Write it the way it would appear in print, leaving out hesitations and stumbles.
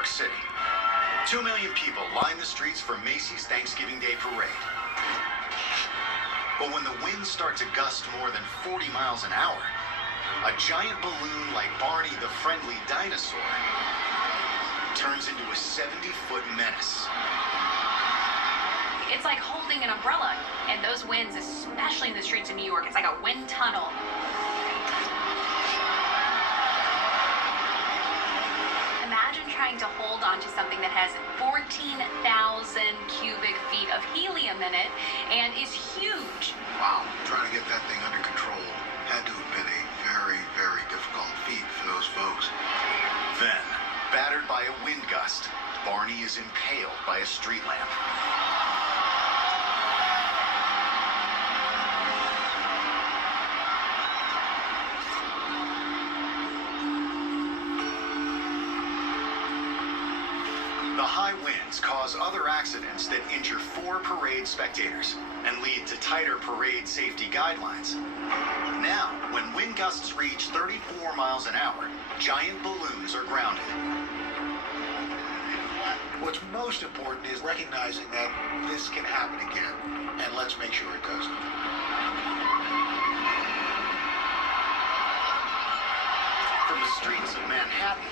York City. 2 million people line the streets for Macy's Thanksgiving Day Parade. But when the winds start to gust more than 40 miles an hour, a giant balloon like Barney the Friendly Dinosaur turns into a 70-foot menace. It's like holding an umbrella, and those winds, especially in the streets of New York, it's like a wind tunnel. Imagine trying to hold on to something that has 14,000 cubic feet of helium in it and is huge. Wow, trying to get that thing under control had to have been a very, very difficult feat for those folks. Then, battered by a wind gust, Barney is impaled by a street lamp. The high winds cause other accidents that injure 4 parade spectators and lead to tighter parade safety guidelines. Now, when wind gusts reach 34 miles an hour, giant balloons are grounded. What's most important is recognizing that this can happen again, and let's make sure it doesn't. From the streets of Manhattan